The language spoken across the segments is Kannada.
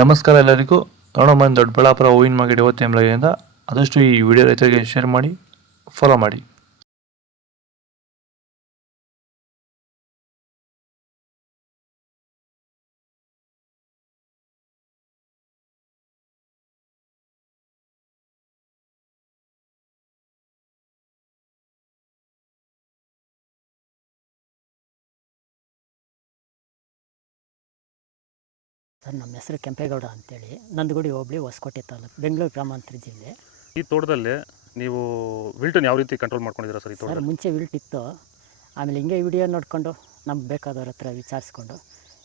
ನಮಸ್ಕಾರ ಎಲ್ಲರಿಗೂ. ನೋಡೋಣ ದೊಡ್ಡಬಳ್ಳಾಪುರ ಹೂವಿನ ಮಾರ್ಕೆಟ್ ಇವತ್ತು ಎಂಬಲ್ಲಿಂದ ಆದಷ್ಟು ಈ ವಿಡಿಯೋ ರೈತರಿಗೆ ಶೇರ್ ಮಾಡಿ, ಫಾಲೋ ಮಾಡಿ. ಸರ್, ನಮ್ಮ ಹೆಸರು ಕೆಂಪೇಗೌಡ ಅಂತೇಳಿ, ನಂದಗುಡಿ ಹೋಬಳಿ, ಹೊಸಕೋಟೆ ತಾಲೂಕು, ಬೆಂಗಳೂರು ಗ್ರಾಮಾಂತರ ಜಿಲ್ಲೆ. ಈ ತೋಟದಲ್ಲಿ ನೀವು ವಿಲ್ಟನ್ನು ಯಾವ ರೀತಿ ಕಂಟ್ರೋಲ್ ಮಾಡ್ಕೊಂಡಿದ್ದೀರಾ ಸರ್? ಈ ಸರ್, ತೋಟದಲ್ಲಿ ಮುಂಚೆ ವಿಲ್ಟ್ ಇತ್ತು. ಆಮೇಲೆ ಹಿಂಗೆ ವಿಡಿಯೋ ನೋಡಿಕೊಂಡು ನಮ್ಗೆ ಬೇಕಾದವ್ರ ಹತ್ರ ವಿಚಾರಿಸ್ಕೊಂಡು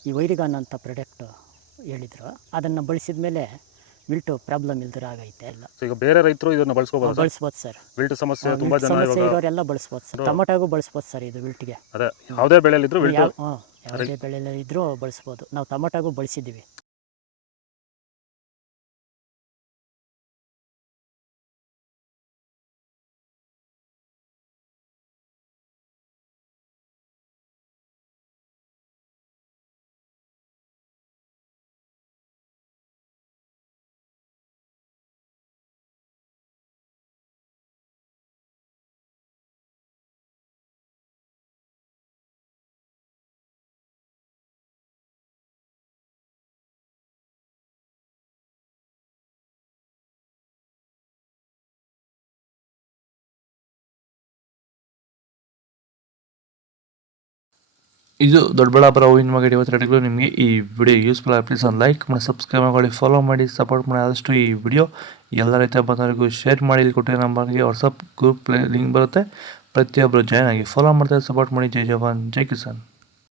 ಈ ವೈರಿಗಾನ್ ಅಂತ ಪ್ರಾಡಕ್ಟು ಹೇಳಿದರು. ಅದನ್ನು ಬಳಸಿದ ಮೇಲೆ ವಿಲ್ಟು ಪ್ರಾಬ್ಲಮ್ ಇಲ್ದಿರ ಆಗೈತೆ ಎಲ್ಲ. ಈಗ ಬೇರೆ ರೈತರು ಇದನ್ನು ಬಳಸ್ಬೋದು ಸರ್. ವಿಲ್ಟ್ ಸಮಸ್ಯೆ ತುಂಬ ಜನ ಸಮಸ್ಯೆ ಇರೋರೆಲ್ಲ ಬಳಸ್ಬೋದು ಸರ್. ಟೊಮೊಟೊಗೂ ಬಳಸ್ಬೋದು ಸರ್ ಇದು ವಿಲ್ಟ್ಗೆ. ಅದೇ ಯಾವುದೇ ಬೆಳೆಯಲ್ಲಿದ್ದರೂ ವಿಲ್ಟ್ ಯಾವುದೇ ಬೆಳೆಯಲ್ಲಿ ಇದ್ದರೂ ಬಳಸ್ಬೋದು. ನಾವು ಟೊಮೊಟೊಗೂ ಬಳಸಿದ್ದೀವಿ. ಇದು ದೊಡ್ಡಬಳ್ಳಾಪುರ ಹೂವಿನ ಮಾರ್ಕೆಟ್ ಇವತ್ತು ರೇಟ್ಗಳು. ನಿಮಗೆ ಈ ವಿಡಿಯೋ ಯೂಸ್ಫುಲ್ ಆಗಿ ಪ್ಲೀಸ್ ಒಂದು ಲೈಕ್ ಮಾಡಿ, ಸಬ್ಸ್ಕ್ರೈಬ್ ಮಾಡಿ, ಫಾಲೋ ಮಾಡಿ, ಸಪೋರ್ಟ್ ಮಾಡಿ. ಆದಷ್ಟು ಈ ವಿಡಿಯೋ ಎಲ್ಲ ರೈತ ಬಂದವರಿಗೂ ಶೇರ್ ಮಾಡಿ. ಇಲ್ಲಿ ಕೊಟ್ಟಿರೋ ನಂಬರ್ಗೆ ವಾಟ್ಸಪ್ ಗ್ರೂಪ್ ಲಿಂಕ್ ಬರುತ್ತೆ. ಪ್ರತಿಯೊಬ್ಬರು ಜಾಯ್ನ್ ಆಗಿ ಫಾಲೋ ಮಾಡ್ತಾರೆ, ಸಪೋರ್ಟ್ ಮಾಡಿ. ಜೈ ಜವಾನ್, ಜೈ ಕಿಸಾನ್.